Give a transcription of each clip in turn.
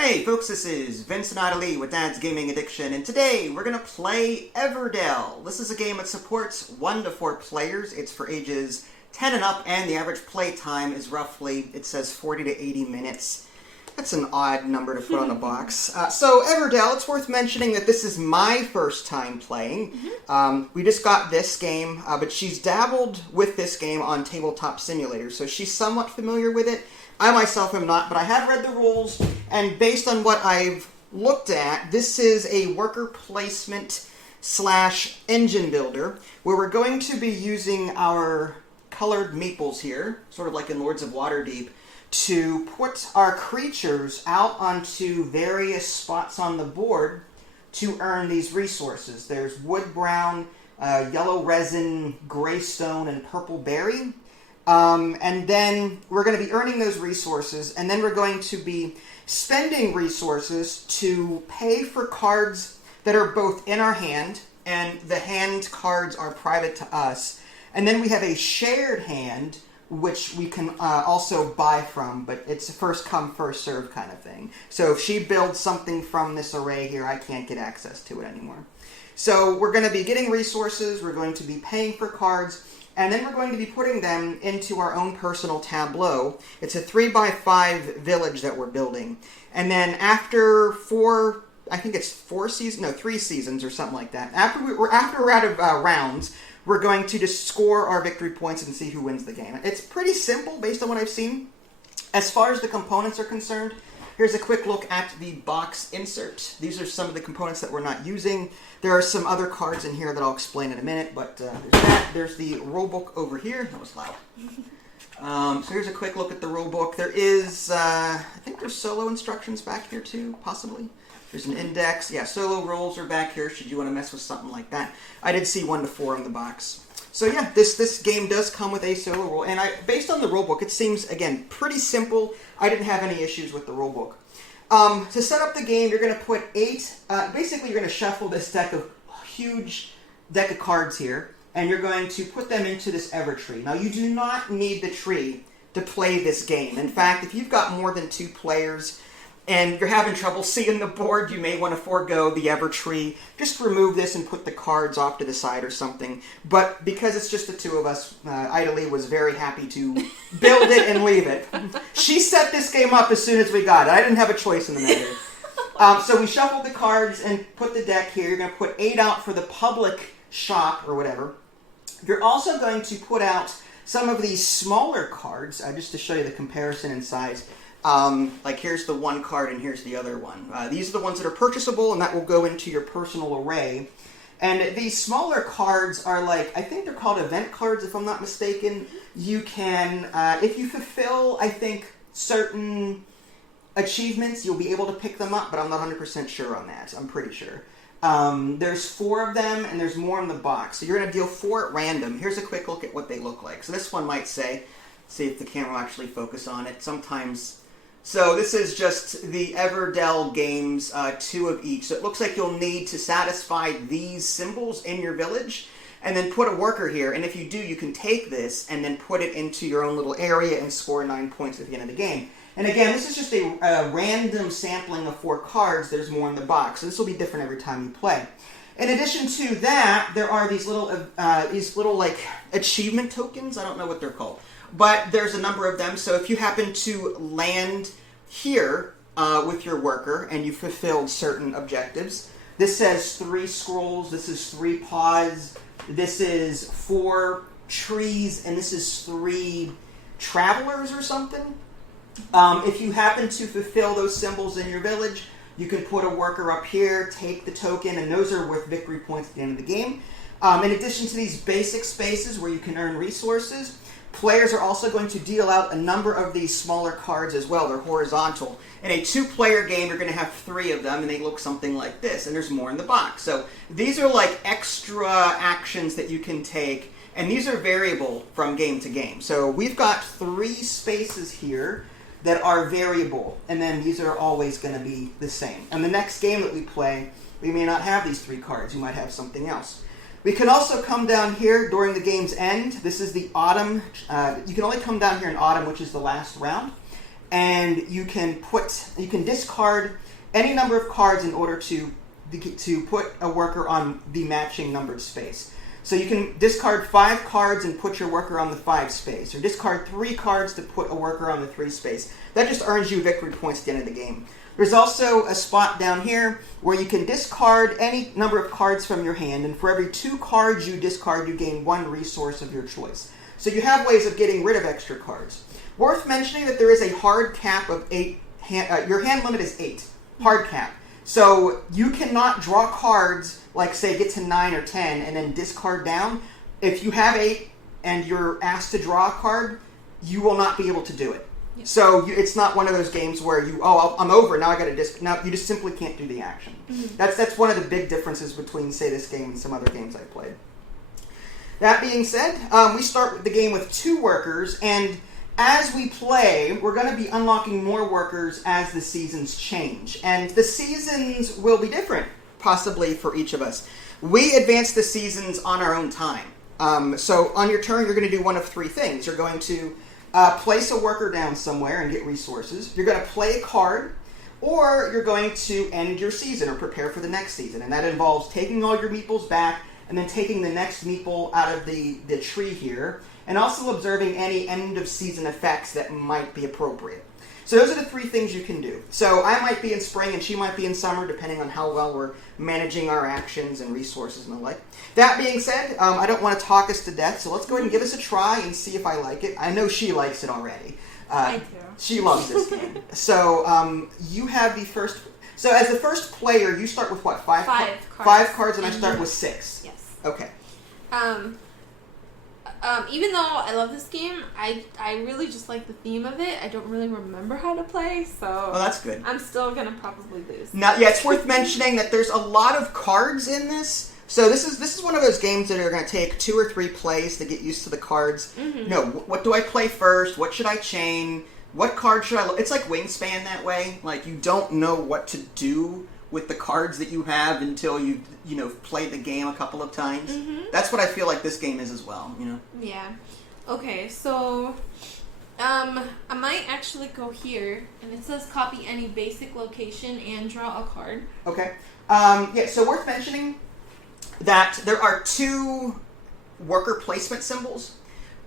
Hey folks, this is Vincent Adelie with Dad's Gaming Addiction, and today we're going to play Everdell. This is a game that supports 1 to 4 players. It's for ages 10 and up, and the average play time is roughly, it says 40 to 80 minutes. That's an odd number to put on a box. So Everdell, it's worth mentioning that this is my first time playing. We just got this game, but she's dabbled with this game on Tabletop Simulator, so she's somewhat familiar with it. I myself am not, but I have read the rules, and based on what I've looked at, this is a worker placement / engine builder, where we're going to be using our colored meeples here, sort of like in Lords of Waterdeep, to put our creatures out onto various spots on the board to earn these resources. There's wood brown, yellow resin, gray stone, and purple berry. And then we're going to be earning those resources, and then we're going to be spending resources to pay for cards that are both in our hand, and the hand cards are private to us. And then we have a shared hand, which we can also buy from, but it's a first come, first serve kind of thing. So if she builds something from this array here, I can't get access to it anymore. So we're going to be getting resources, we're going to be paying for cards, and then we're going to be putting them into our own personal tableau. It's a 3x5 village that we're building. And then after 3 seasons or something like that, after we're out of rounds, we're going to just score our victory points and see who wins the game. It's pretty simple based on what I've seen. As far as the components are concerned, here's a quick look at the box insert. These are some of the components that we're not using. There are some other cards in here that I'll explain in a minute, but there's that. There's the rulebook over here. That was loud. So here's a quick look at the rulebook. There is, I think there's solo instructions back here too, possibly. There's an index. Yeah, solo rules are back here should you want to mess with something like that. I did see 1 to 4 on the box. So yeah, this game does come with a solo rule, and based on the rulebook, it seems, again, pretty simple. I didn't have any issues with the rulebook. To set up the game, you're going to put 8, basically you're going to shuffle this huge deck of cards here, and you're going to put them into this Evertree. Now, you do not need the tree to play this game. In fact, if you've got more than 2 players, and you're having trouble seeing the board, you may want to forego the Evertree. Just remove this and put the cards off to the side or something. But because it's just the 2 of us, Idalie was very happy to build it and leave it. She set this game up as soon as we got it. I didn't have a choice in the matter. So we shuffled the cards and put the deck here. You're going to put 8 out for the public shop or whatever. You're also going to put out some of these smaller cards, just to show you the comparison in size. Like here's the one card and here's the other one. These are the ones that are purchasable, and that will go into your personal array. And these smaller cards are like, I think they're called event cards if I'm not mistaken. You can, if you fulfill, I think, certain achievements, you'll be able to pick them up, but I'm not 100% sure on that. I'm pretty sure. There's 4 of them, and there's more in the box. So you're going to deal 4 at random. Here's a quick look at what they look like. So this one might say, see if the camera will actually focus on it. Sometimes. So this is just the Everdell games, 2 of each. So it looks like you'll need to satisfy these symbols in your village, and then put a worker here. And if you do, you can take this and then put it into your own little area and score 9 points at the end of the game. And again, this is just a random sampling of 4 cards. There's more in the box, so this will be different every time you play. In addition to that, there are these little like achievement tokens. I don't know what they're called. But there's a number of them, so if you happen to land here with your worker and you fulfilled certain objectives, this says 3 scrolls, this is 3 paws, this is 4 trees, and this is 3 travelers or something. If you happen to fulfill those symbols in your village, you can put a worker up here, take the token, and those are worth victory points at the end of the game. In addition to these basic spaces where you can earn resources, players are also going to deal out a number of these smaller cards as well. They're horizontal. In a 2-player game, you're going to have 3 of them, and they look something like this, and there's more in the box. So these are like extra actions that you can take, and these are variable from game to game. So we've got 3 spaces here that are variable, and then these are always going to be the same. And the next game that we play, we may not have these 3 cards. We might have something else. We can also come down here during the game's end. This is the autumn. You can only come down here in autumn, which is the last round. and you can discard any number of cards in order to put a worker on the matching numbered space. So you can discard 5 cards and put your worker on the 5 space, or discard 3 cards to put a worker on the 3 space. That just earns you victory points at the end of the game. There's also a spot down here where you can discard any number of cards from your hand, and for every 2 cards you discard, you gain 1 resource of your choice. So you have ways of getting rid of extra cards. Worth mentioning that there is a hard cap of 8. Your hand limit is 8. Hard cap. So you cannot draw cards, like say get to 9 or 10 and then discard down. If you have 8 and you're asked to draw a card, you will not be able to do it. Yep. So it's not one of those games where I'm over, now I got to No, you just simply can't do the action. Mm-hmm. That's one of the big differences between, say, this game and some other games I've played. That being said, we start the game with 2 workers, and as we play, we're going to be unlocking more workers as the seasons change. And the seasons will be different, possibly, for each of us. We advance the seasons on our own time. So on your turn, you're going to do one of 3 things. You're going to place a worker down somewhere and get resources. You're going to play a card, or you're going to end your season or prepare for the next season. And that involves taking all your meeples back and then taking the next meeple out of the tree here, and also observing any end-of-season effects that might be appropriate. So those are the 3 things you can do. So I might be in spring and she might be in summer, depending on how well we're managing our actions and resources and the like. That being said, I don't want to talk us to death, so let's go ahead and give us a try and see if I like it. I know she likes it already. I do. She loves this game. So you have the first... So as the first player, you start with what? 5 cards. 5 cards, and I start with 6. Yes. Okay. Even though I love this game, I really just like the theme of it. I don't really remember how to play, so... Oh, that's good. I'm still going to probably lose. Now, yeah, it's worth mentioning that there's a lot of cards in this. So this is one of those games that are going to take 2 or 3 plays to get used to the cards. Mm-hmm. No, what do I play first? What should I chain? What card should I... It's like Wingspan that way. Like, you don't know what to do with the cards that you have until you played the game a couple of times. Mm-hmm. That's what I feel like this game is as well, Yeah. Okay, so I might actually go here, and it says copy any basic location and draw a card. Okay. So worth mentioning that there are 2 worker placement symbols.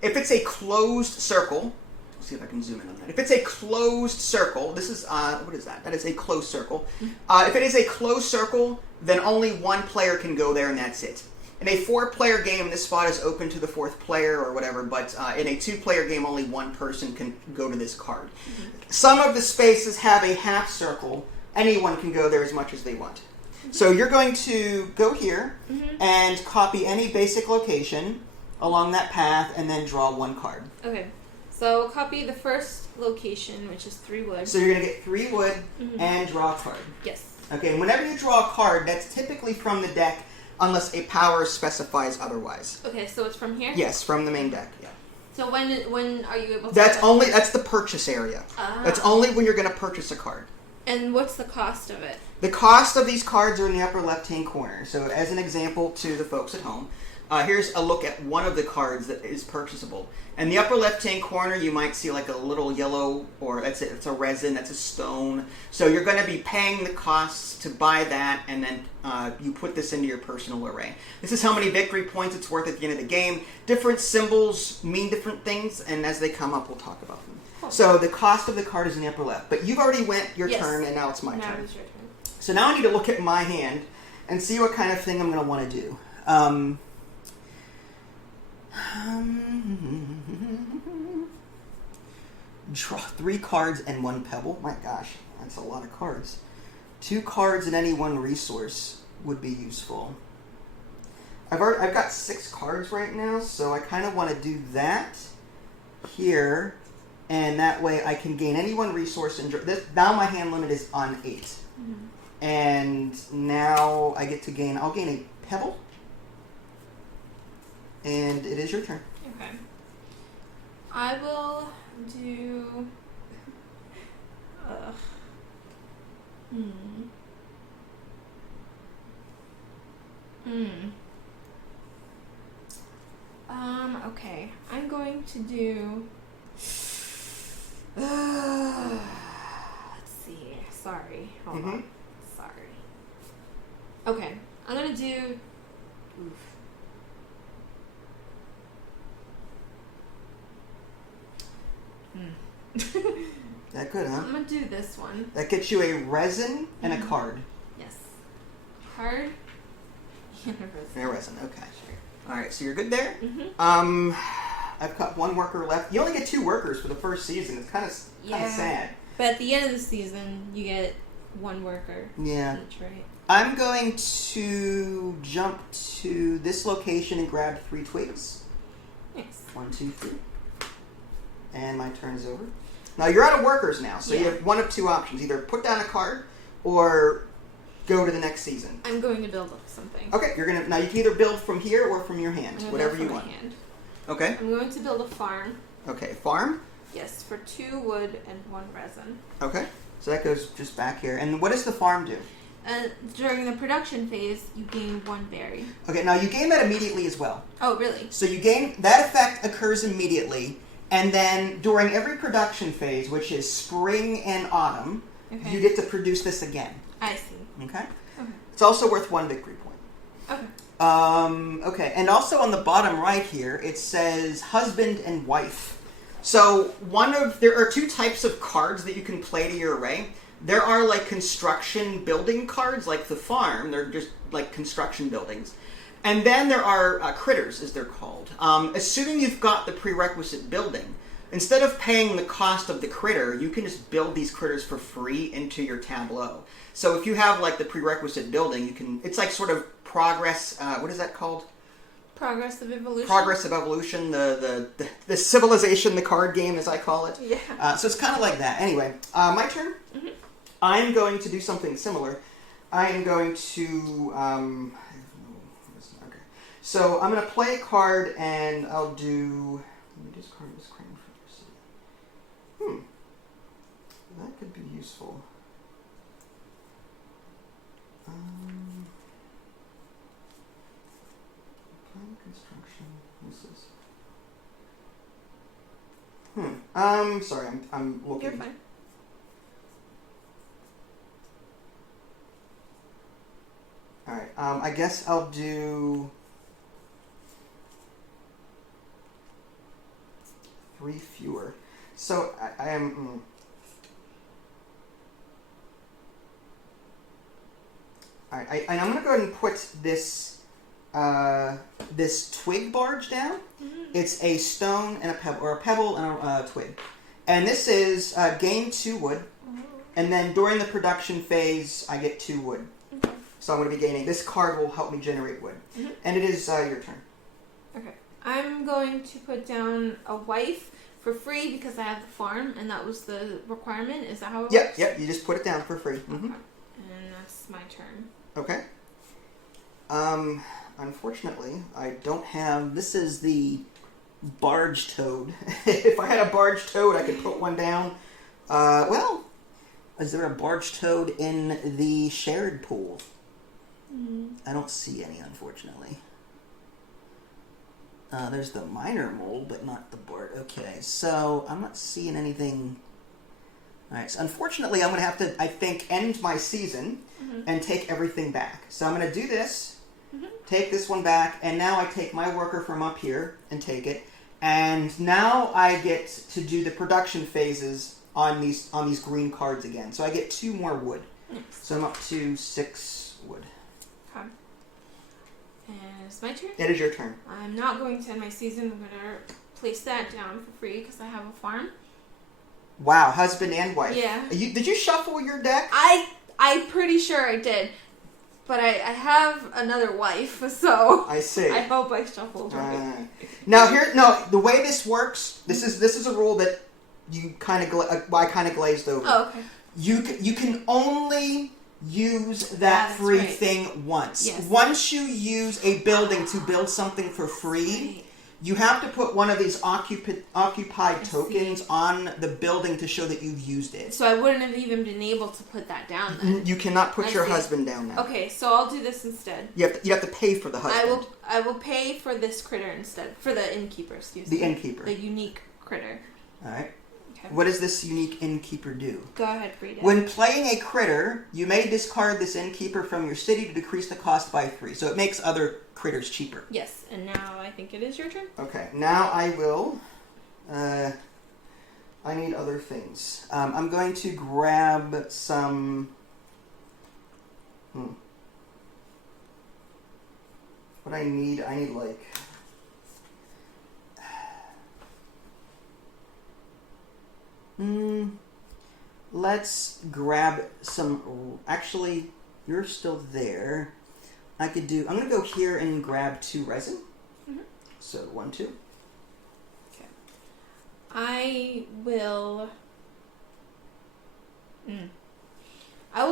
If it's a closed circle... See if I can zoom in on that. If it's a closed circle, this is, what is that? That is a closed circle. If it is a closed circle, then only 1 player can go there and that's it. In a 4-player game, this spot is open to the 4th player or whatever, but in a 2-player game, only 1 person can go to this card. Mm-hmm. Some of the spaces have a half circle. Anyone can go there as much as they want. Mm-hmm. So you're going to go here and copy any basic location along that path and then draw 1 card. Okay. So copy the first location, which is 3 wood. So you're going to get 3 wood and draw a card. Yes. Okay, and whenever you draw a card, that's typically from the deck unless a power specifies otherwise. Okay, so it's from here? Yes, from the main deck, yeah. So when are you able to... That's the purchase area. That's only when you're going to purchase a card. And what's the cost of it? The cost of these cards are in the upper left-hand corner. So as an example to the folks at home, here's a look at one of the cards that is purchasable. In the upper left-hand corner, you might see like a little yellow, or that's it, it's a resin, that's a stone. So you're going to be paying the costs to buy that, and then you put this into your personal array. This is how many victory points it's worth at the end of the game. Different symbols mean different things, and as they come up, we'll talk about them. Cool. So the cost of the card is in the upper left. But you've already went your turn, and now it's my turn. It's your turn. So now I need to look at my hand and see what kind of thing I'm going to want to do. Draw 3 cards and 1 pebble. My gosh, that's a lot of cards. 2 cards and any 1 resource would be useful. I've got 6 cards right now, so I kind of want to do that here, and that way I can gain any 1 resource. And now my hand limit is on 8, and now I get to gain. I'll gain a pebble. And it is your turn. Okay. I will do... Okay. I'm going to do... Let's see. Sorry. Hold on. Sorry. Okay. I'm gonna do... Oof. That good, huh? I'm gonna do this one. That gets you a resin and a card. Yes. Card and a resin. And a resin, okay. Sure. Alright, so you're good there? I've got one worker left. You only get 2 workers for the first season. It's kind of sad. But at the end of the season, you get 1 worker Yeah. each, right? I'm going to jump to this location and grab 3 twigs. Nice. 1, 2, 3. And my turn's over. Now you're out of workers now, so you have one of 2 options. Either put down a card or go to the next season. I'm going to build up something. Okay, now you can either build from here or from your hand. Whatever you want. Hand. Okay. I'm going to build a farm. Okay, farm? Yes, for 2 wood and 1 resin. Okay. So that goes just back here. And what does the farm do? During the production phase, you gain 1 berry. Okay, now you gain that immediately as well. Oh, really? So you gain, that effect occurs immediately, and then during every production phase, which is spring and autumn, you get to produce this again. I see. Okay? It's also worth 1 victory point. Okay. Okay, and also on the bottom right here, it says husband and wife. So there are 2 types of cards that you can play to your array. There are like construction building cards, like the farm. They're just like construction buildings. And then there are critters, as they're called. Assuming you've got the prerequisite building, instead of paying the cost of the critter, you can just build these critters for free into your tableau. So if you have like the prerequisite building, you can. It's like sort of progress. What is that called? Progressive evolution. Progressive evolution. The civilization, the card game, as I call it. Yeah. So it's kind of like that. Anyway, my turn. I'm going to do something similar. I am going to. So I'm going to play a card, and I'll do. Let me discard this crown for city. That could be useful. Plan construction. What's this? Sorry, I'm looking. You're fine. All right. I guess I'll do 3 fewer. So I am. All right. I'm going to go ahead and put this this twig barge down. It's a stone and a pebble, or a pebble and a twig. And this is gain 2 wood, and then during the production phase, I get 2 wood. So I'm going to be gaining. This card will help me generate wood. And it is your turn. Okay. I'm going to put down a wife for free because I have the farm, and that was the requirement. Is that how it works? Yep. You just put it down for free. Okay. And that's my turn. Okay. Unfortunately, I don't have... This is the barge toad. If I had a barge toad, I could put one down. Well, is there a barge toad in the shared pool? I don't see any, unfortunately. There's the minor mole, but not the barge. Okay, so I'm not seeing anything... Alright, so unfortunately, I'm going to have to, I think, end my season and take everything back. So I'm going to do this, take this one back, and now I take my worker from up here and take it. And now I get to do the production phases on these green cards again. So I get 2 more wood. So I'm up to 6 wood. Okay. And it's my turn? It is your turn. I'm not going to end my season. I'm going to place that down for free because I have a farm. Wow, husband and wife. Yeah. Did you shuffle your deck? I'm pretty sure I did. But I have another wife, so I see. I hope I shuffled right. Now the way this works, this is a rule that you kind of I kind of glazed over. Oh, okay. You can only use that free thing once. Yes. Once you use a building to build something for free, you have to put one of these occupied tokens on the building to show that you've used it. So I wouldn't have even been able to put that down then. You cannot put your husband down now. Okay, so I'll do this instead. You have to pay for the husband. I will pay for this critter instead. For the innkeeper, excuse me. The innkeeper. The unique critter. Alright. Okay. Okay. What does this unique innkeeper do? Go ahead, read it. When playing a critter, you may discard this innkeeper from your city to decrease the cost by 3. So it makes other critters cheaper. Yes, and now I think it is your turn. Okay, now I will... I need other things. I'm going to grab some... What I need like... Let's grab some... Actually, you're still there. I'm going to go here and grab 2 resin. Mm-hmm. So 1, 2. Okay. I will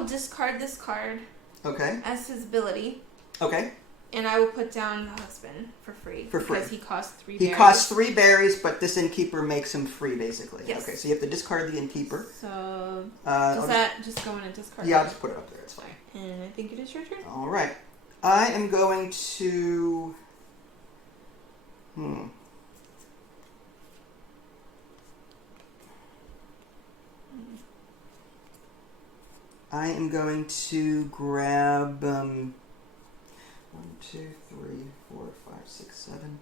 discard this card Okay. as his ability. Okay. And I will put down the husband for free. For free. Because he costs 3 He berries. costs 3 berries, but this innkeeper makes him free, basically. Yes. Okay, so you have to discard the innkeeper. So, I'll does that just go in and discard? Yeah, I'll just put it up there. It's fine. And I think it is your turn. All right. I am going to... I am going to grab 1, 2, 3, 4, 5, 6, 7.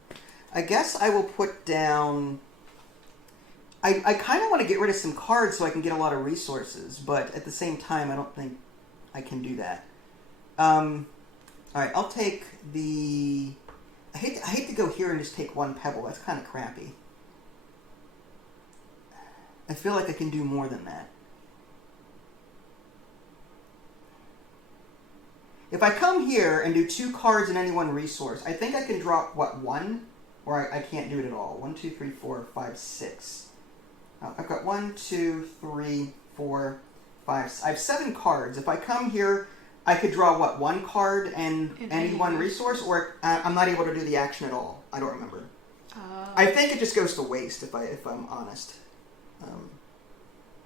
I guess I will put down... I kind of want to get rid of some cards so I can get a lot of resources, but at the same time, I don't think I can do that. All right, I'll take the... I hate to go here and just take 1 pebble. That's kind of crappy. I feel like I can do more than that. If I come here and do 2 cards in any 1 resource, I think I can drop, what, 1? Or I can't do it at all. 1, 2, 3, 4, 5, 6. I've got 1, 2, 3, 4, 5. I have 7 cards. If I come here, I could draw, what, 1 card and any 1 resource? Or I'm not able to do the action at all. I don't remember. I think it just goes to waste, if I'm honest.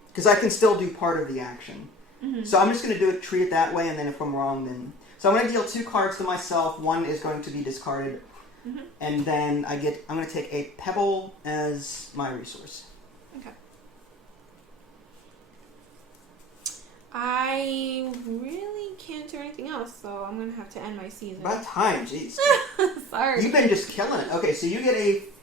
Because I can still do part of the action. Mm-hmm. So I'm just going to treat it that way, and then if I'm wrong, then... So I'm going to deal 2 cards to myself. 1 is going to be discarded. Mm-hmm. And then I'm going to take a pebble as my resource. Okay. I really can't do anything else, so I'm going to have to end my season. About time, jeez. Sorry. You've been just killing it. Okay, so you get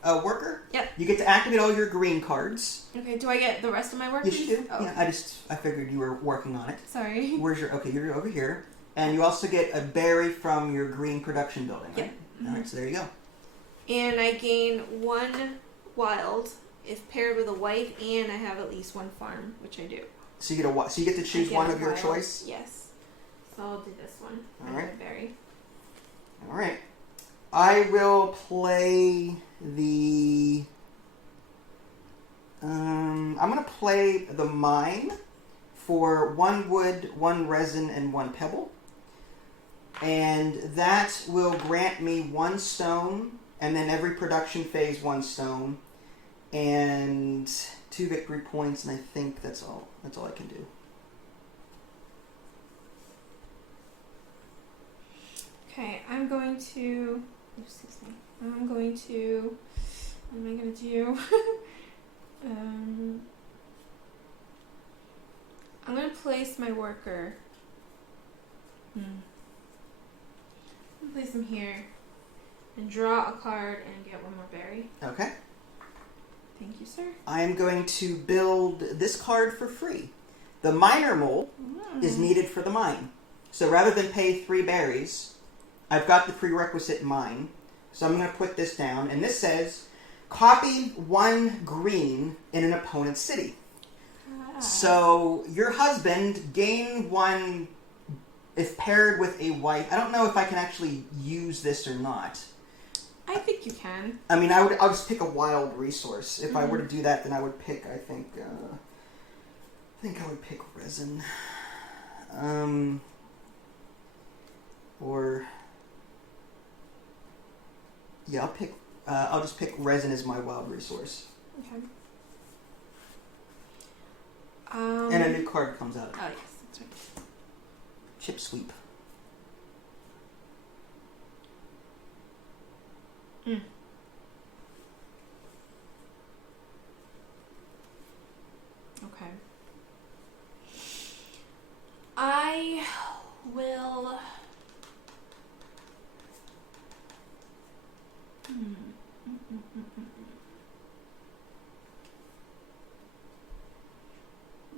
a worker. Yep. You get to activate all your green cards. Okay, do I get the rest of my workers? Yes, you do. Oh. Yeah, I figured you were working on it. Sorry. You're over here. And you also get a berry from your green production building, right? Yep. Mm-hmm. All right, so there you go. And I gain 1 wild if paired with a white, and I have at least 1 farm, which I do. So you get to choose one of your choice? Yes. So I'll do this one. All right. Berry. All right. I will play the... I'm going to play the mine for 1 wood, 1 resin, and 1 pebble. And that will grant me 1 stone, and then every production phase 1 stone, and 2 victory points, and I think that's all. That's all I can do. Okay, I'm going to... Excuse me. I'm going to... What am I going to do? I'm going to place my worker. I'm going to place him here and draw a card and get 1 more berry. Okay. Thank you, sir. I am going to build this card for free. The miner mole is needed for the mine. So rather than pay 3 berries, I've got the prerequisite mine. So I'm going to put this down. And this says, copy 1 green in an opponent's city. So your husband, gain 1 if paired with a white. I don't know if I can actually use this or not. I think you can. I mean, I'll just pick a wild resource. If I were to do that, then I would pick, I think I would pick resin. Or... Yeah, I'll just pick resin as my wild resource. Okay. And a new card comes out. Oh, yes, that's right. Chip sweep.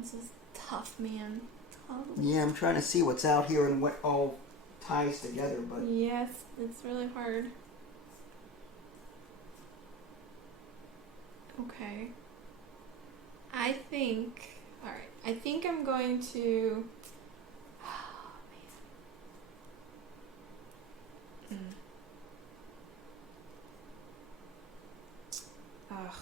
This is tough, man. Tough. Yeah, I'm trying to see what's out here and what all ties together, but... Yes, it's really hard. Okay. I think I'm going to... Ugh.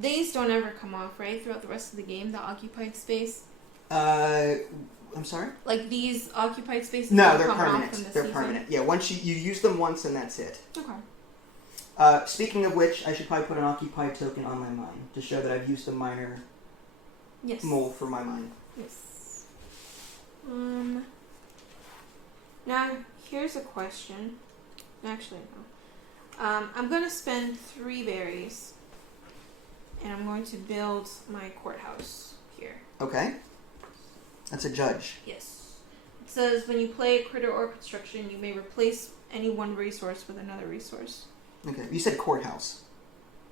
These don't ever come off, right? Throughout the rest of the game, the occupied space? I'm sorry? Like these occupied spaces No, don't they're come permanent. off from the They're season? permanent. Yeah, once you use them once and that's it. Okay. Speaking of which, I should probably put an occupied token on my mine to show that I've used the miner Yes. mold for my mine. Yes. Now, here's a question. Actually, no. I'm going to spend 3 berries, and I'm going to build my courthouse here. Okay. That's a judge. Yes. It says when you play a critter or construction, you may replace any one resource with another resource. Okay. You said courthouse.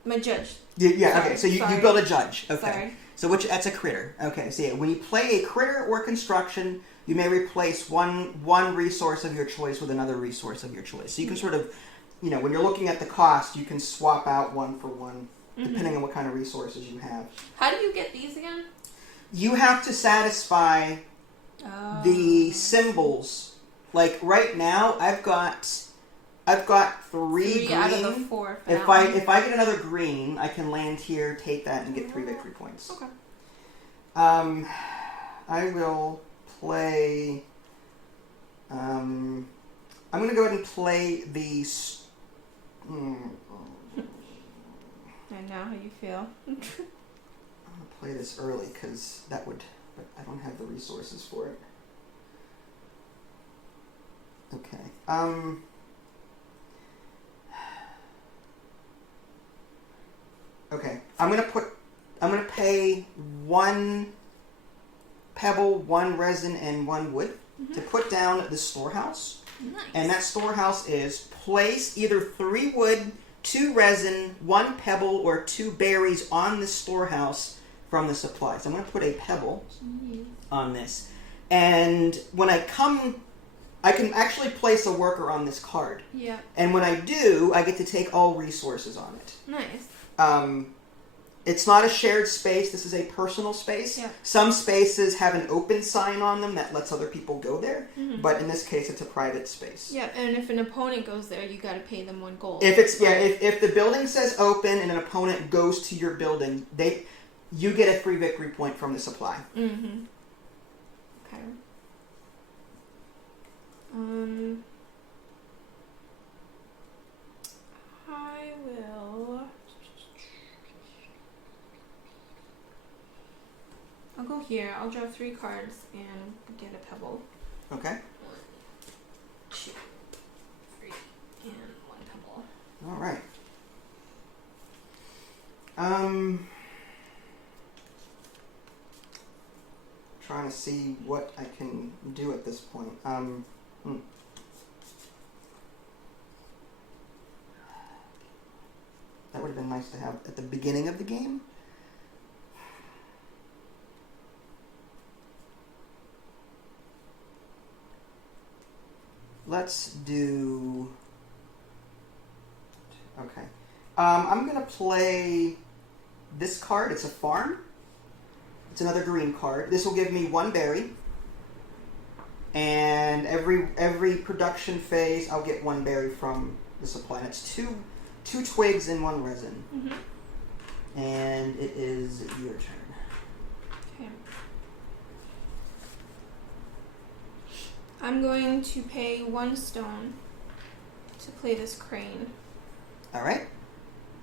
My judge. Yeah, Sorry, okay. So you sorry. build a judge. Okay. Sorry. So that's a critter. Okay. So yeah, when you play a critter or construction, you may replace one resource of your choice with another resource of your choice. So you can sort of, when you're looking at the cost, you can swap out one for one, depending on what kind of resources you have. How do you get these again? You have to satisfy the symbols. Like right now, I've got 3 green. Out of the 4. If I get another green, I can land here, take that, and get 3 victory points. Okay. I will play. I'm going to go ahead and play the. I know how you feel. I'm going to play this early because that would. But I don't have the resources for it. Okay. Okay. I'm gonna pay 1 pebble, 1 resin, and 1 wood to put down the storehouse. Nice. And that storehouse is place either 3 wood, 2 resin, 1 pebble, or 2 berries on the storehouse from the supply. So I'm going to put a pebble on this. And when I come, I can actually place a worker on this card. Yeah. And when I do, I get to take all resources on it. Nice. It's not a shared space. This is a personal space. Yeah. Some spaces have an open sign on them that lets other people go there. But in this case, it's a private space. Yeah, and if an opponent goes there, you got to pay them 1 gold. If the building says open and an opponent goes to your building, you get a free victory point from the supply. Mm-hmm. Okay. I will... I'll go here. I'll draw 3 cards and get a pebble. Okay. 1, 2, 3, and 1 pebble. All right. Trying to see what I can do at this point. That would have been nice to have at the beginning of the game. Let's do... Okay. I'm going to play this card. It's a farm. It's another green card. This will give me 1 berry. And every production phase, I'll get 1 berry from the supply. And it's two twigs and 1 resin. And it is your turn. Okay. I'm going to pay 1 stone to play this crane. All right.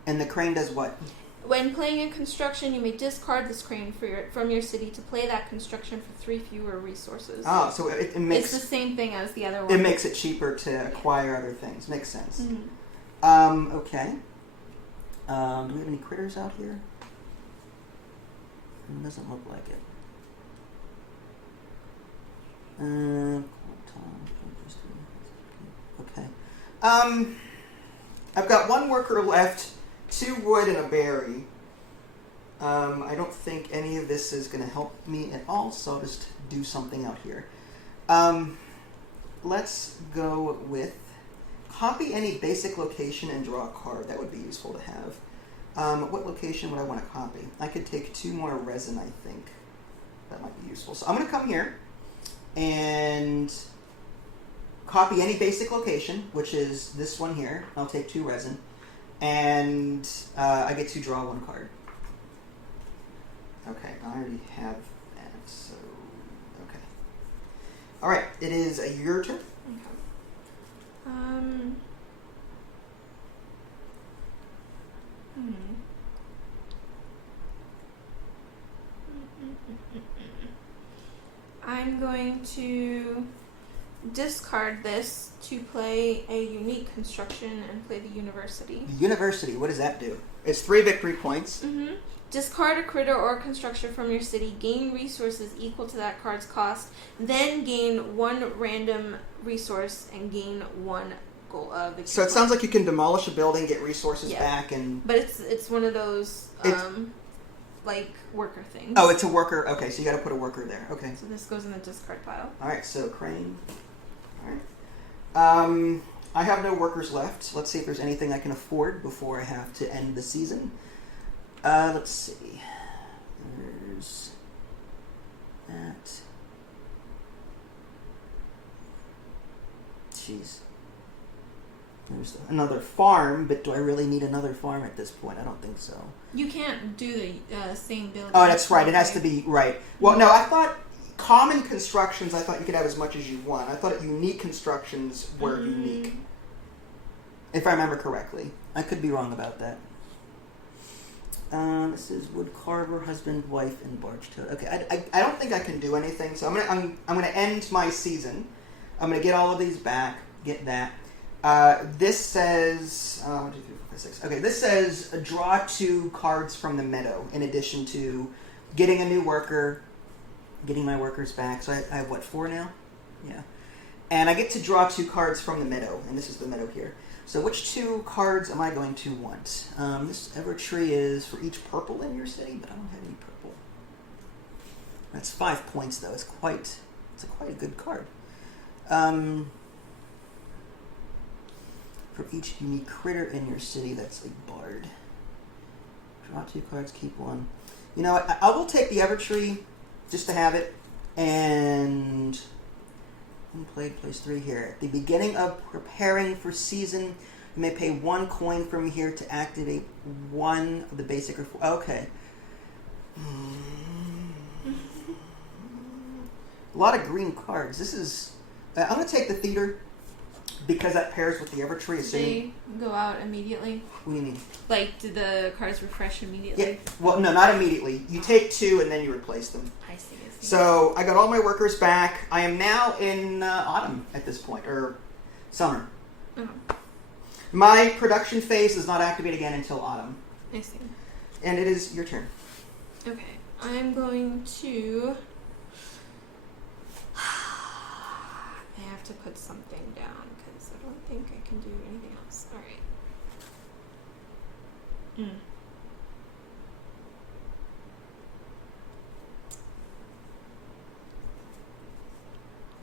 And the crane does what? When playing a construction, you may discard this crane from your city to play that construction for 3 fewer resourwe Oh, so it makes... It's the same thing as the other one. It makes it cheaper to acquire other things. Makes sense. Okay. Do we have any critters out here? It doesn't look like it. Okay. I've got 1 worker left, 2 wood, and a berry. I don't think any of this is going to help me at all, so I'll just do something out here. Let's go with copy any basic location and draw a card. That would be useful to have. What location would I want to copy? I could take 2 more resin, I think. That might be useful. So I'm going to come here and copy any basic location, which is this one here. I'll take 2 resin. And I get to draw 1 card. Okay, I already have that, so okay. All right, it is your turn. Okay. I'm going to discard this to play a unique construction and play the university. University, what does that do? It's 3 victory points. Mm-hmm. Discard a critter or construction from your city, gain resources equal to that card's cost, then gain 1 random resource and gain 1 goal victory. So it sounds like you can demolish a building, get resources back, and... But it's one of those, like, worker things. Oh, it's a worker. Okay, so you got to put a worker there. Okay. So this goes in the discard pile. All right, so crane. All right. I have no workers left. Let's see if there's anything I can afford before I have to end the season. Let's see. There's that. Jeez. There's another farm, but do I really need another farm at this point? I don't think so. You can't do the same building. Oh, that's right. It has to be, right. Well, no, I thought common constructions, I thought you could have as much as you want. I thought unique constructions were unique. If I remember correctly. I could be wrong about that. This is wood carver, husband, wife, and barge toad. Okay, I don't think I can do anything, so I'm gonna end my season. I'm gonna get all of these back. Get that. This says 1, 2, 3, 4, 5, 6. Okay, this says draw 2 cards from the meadow. In addition to getting a new worker, getting my workers back. So I have what, 4 now? Yeah. And I get to draw 2 cards from the meadow, and this is the meadow here. So which 2 cards am I going to want? This Evertree is for each purple in your city, but I don't have any purple. That's 5 points though. It's quite a good card. For each unique critter in your city, that's a bard. Draw 2 cards, keep 1. You know what? I will take the Evertree just to have it, and place 3 here. At the beginning of preparing for season, you may pay 1 coin from here to activate 1 of the basic. Okay. A lot of green cards. This is. I'm going to take the theater because that pairs with the Evertree. They go out immediately. What do you mean? Like, do the cards refresh immediately? Yeah. Well, no, not immediately. You take 2 and then you replace them. I see. So I got all my workers back. I am now in autumn at this point, or summer. Oh. My production phase does not activate again until autumn. I see. And it is your turn. Okay, I'm going to... I have to put something down because I don't think I can do anything else. Alright.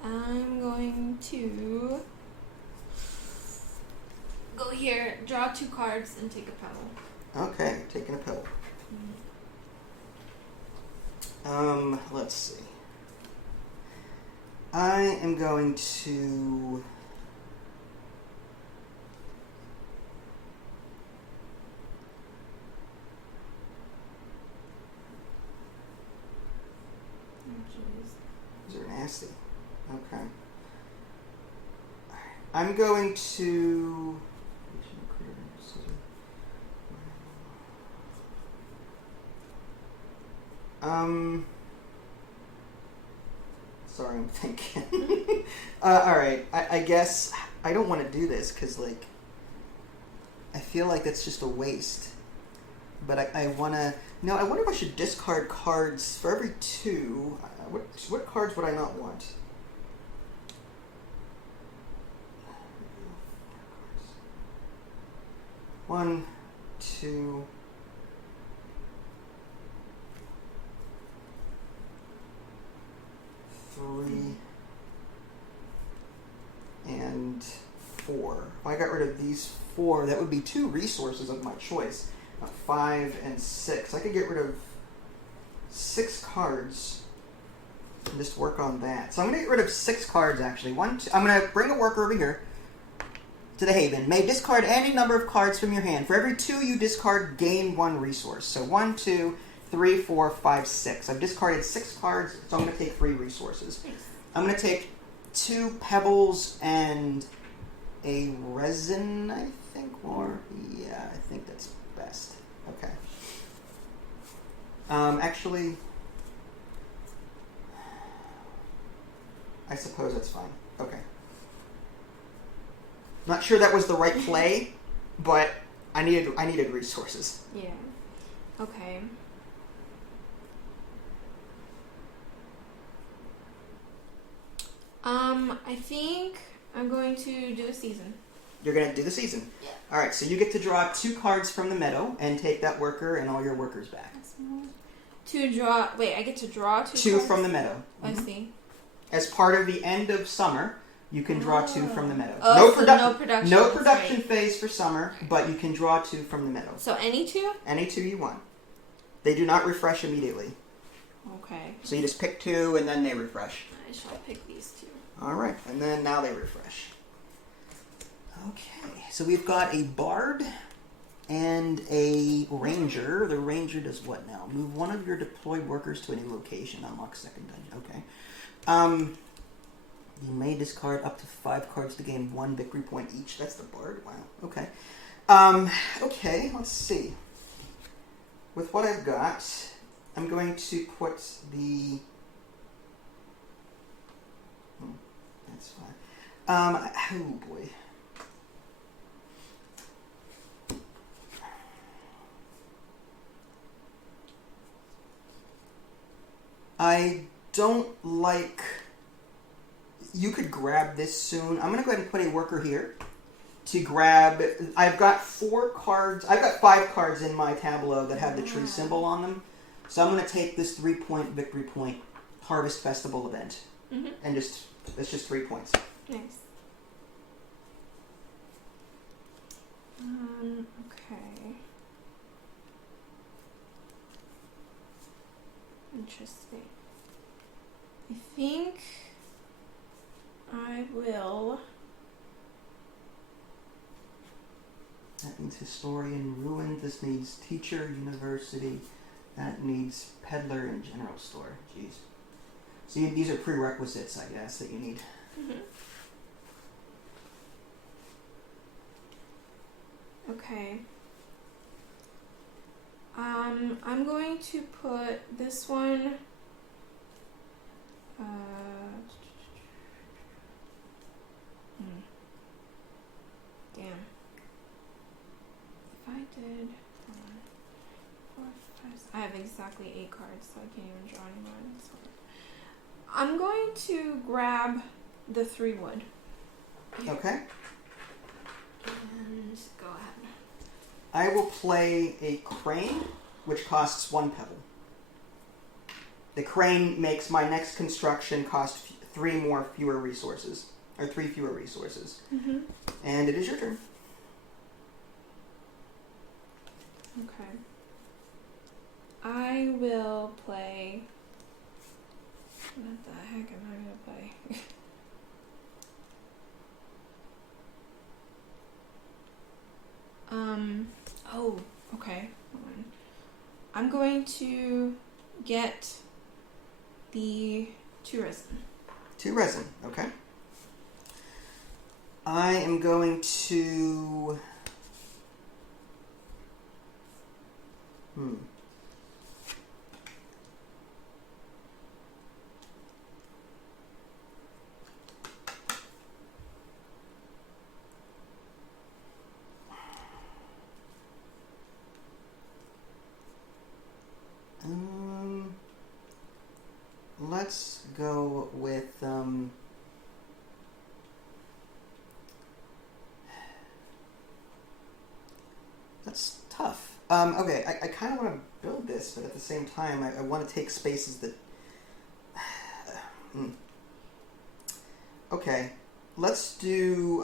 I'm going to go here, draw 2 cards, and take a pebble. Okay, taking a pebble. Let's see. I am going to... These are nasty. Okay. I'm going to... Sorry, I'm thinking. Alright, I guess I don't want to do this because, like, I feel like that's just a waste. But I want to... No, I wonder if I should discard cards for every 2. What cards would I not want? One, 2... If I got rid of these 4, that would be 2 resources of my choice. 5 and 6. I could get rid of 6 cards and just work on that. So I'm going to get rid of 6 cards, actually. I'm going to bring a worker over here to the Haven. May discard any number of cards from your hand. For every 2 you discard, gain 1 resource. So 1, 2, 3, 4, 5, 6. I've discarded 6 cards, so I'm going to take 3 resources. I'm going to take 2 pebbles and a resin, I think, or yeah, I think that's best. Okay. Actually, I suppose that's fine. Okay. Not sure that was the right play, but I needed resources. Yeah. Okay. I think I'm going to do a season. You're going to do the season? Yeah. All right, so you get to draw 2 cards from the meadow and take that worker and all your workers back. To draw... Wait, I get to draw 2 2 cards? from the meadow. I see. As part of the end of summer, you can draw 2 from the meadow. Oh, no production. No production phase for summer, but you can draw 2 from the meadow. So any 2? Any 2 you want. They do not refresh immediately. Okay. So you just pick 2 and then they refresh. I shall pick these 2. All right, and then now they refresh. Okay, so we've got a bard and a ranger. The ranger does what now? Move 1 of your deployed workers to a new location. Unlock second dungeon. Okay. You may discard up to 5 cards to gain 1 victory point each. That's the bard. Wow. Okay. Okay. Let's see. With what I've got, I'm going to put the. That's fine. Oh boy. I don't like... You could grab this soon. I'm going to go ahead and put a worker here to grab... I've got 4 cards... I've got 5 cards in my tableau that have the tree symbol on them. So I'm going to take this 3-point victory point Harvest Festival event. Mm-hmm. And just... It's just 3 points. Nice. Okay. Interesting. I think I will... That needs historian, ruined. This needs teacher, university. That needs peddler and general store. Jeez. So these are prerequisites, I guess, that you need. Mm-hmm. Okay. I'm going to put this one. Damn. If I did 1, 4, 5, 6, I have exactly 8 cards, so I can't even draw any more in this one. I'm going to grab the 3 wood. Okay. And go ahead. I will play a crane, which costs 1 pebble. The crane makes my next construction cost 3 fewer resources. Or 3 fewer resources. Mm-hmm. And it is your turn. Okay. I will play... What the heck am I going to play? Oh, okay. Hold on. I'm going to get the 2 resin. 2 resin, okay. I am going to... Let's go with that's tough. Okay, I kind of want to build this, but at the same time, I want to take spaces that. Okay, let's do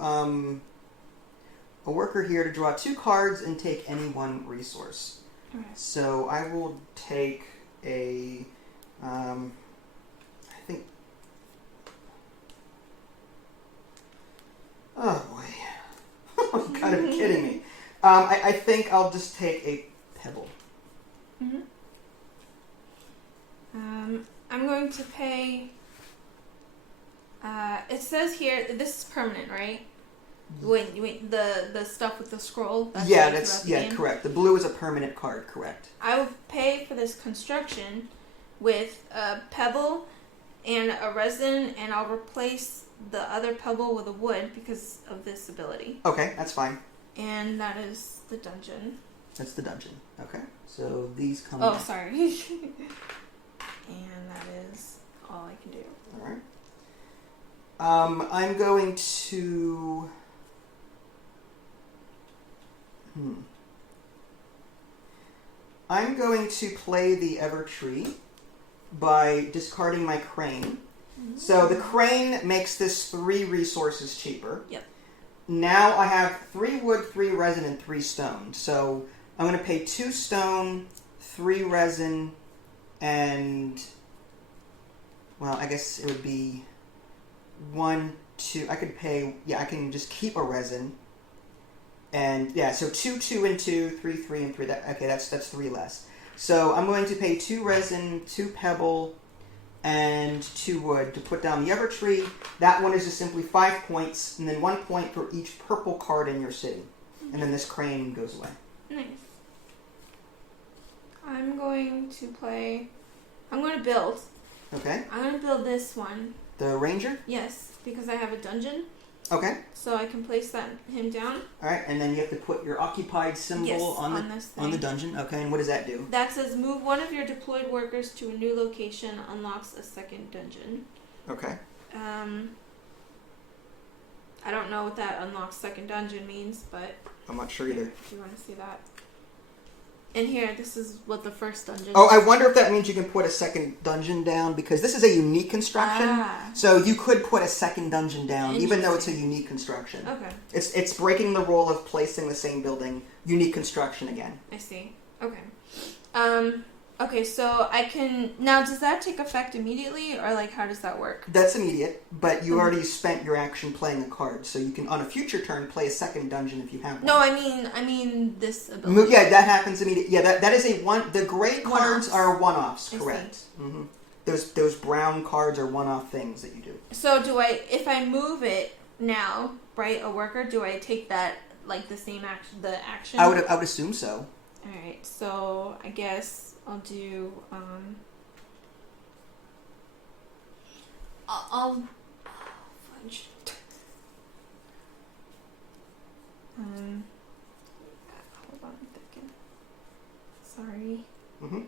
a worker here to draw 2 cards and take any one resource. Okay. So I will take a, I think, oh boy, you gotta be kidding me. I think I'll just take a pebble. Mm-hmm. I'm going to pay. It says here this is permanent, right? Wait, the stuff with the scroll. That's Correct. The blue is a permanent card, correct. I will pay for this construction with a pebble and a resin, and I'll replace the other pebble with a wood because of this ability. Okay, that's fine. And that is the dungeon. That's the dungeon. Okay, so these come. Oh, sorry. And that is all I can do. All right. I'm going to. I'm going to play the Evertree by discarding my crane. Mm-hmm. So the crane makes this 3 resources cheaper. Yep. Now I have 3 wood, 3 resin, and 3 stone. So I'm going to pay 2 stone, 3 resin, and, well, I guess it would be 1, 2. I could pay, I can just keep a resin. And, so 2, 2, and 2, 3, 3, and 3. That's 3 less. So I'm going to pay 2 resin, 2 pebble, and 2 wood to put down the Evertree. That one is just simply 5 points, and then 1 point for each purple card in your city. And then this crane goes away. Nice. I'm going to build. Okay. I'm going to build this one. The ranger? Yes, because I have a dungeon. Okay. So I can place him down. All right, and then you have to put your occupied symbol on the dungeon. Okay, and what does that do? That says move one of your deployed workers to a new location, unlocks a second dungeon. Okay. I don't know what that unlocks second dungeon means, but I'm not sure either. If you want to see that. And here, this is what the first dungeon Oh, is. I wonder if that means you can put a second dungeon down, because this is a unique construction. So you could put a second dungeon down, even though it's a unique construction. Okay. It's breaking the rule of placing the same building. Unique construction again. I see. Okay. Okay, so I can... Now, does that take effect immediately, or, how does that work? That's immediate, but you already spent your action playing a card, so you can, on a future turn, play a second dungeon if you have one. No, I mean this ability. Yeah, that happens immediately. Yeah, that is a one... The gray cards are one-offs, correct. Mm-hmm. Those brown cards are one-off things that you do. So if I move it now, right, a worker, do I take that, the same action? I would assume so. Alright, so I guess... I'll do, I'll fudge. Hold on a second. Sorry. Mm-hmm.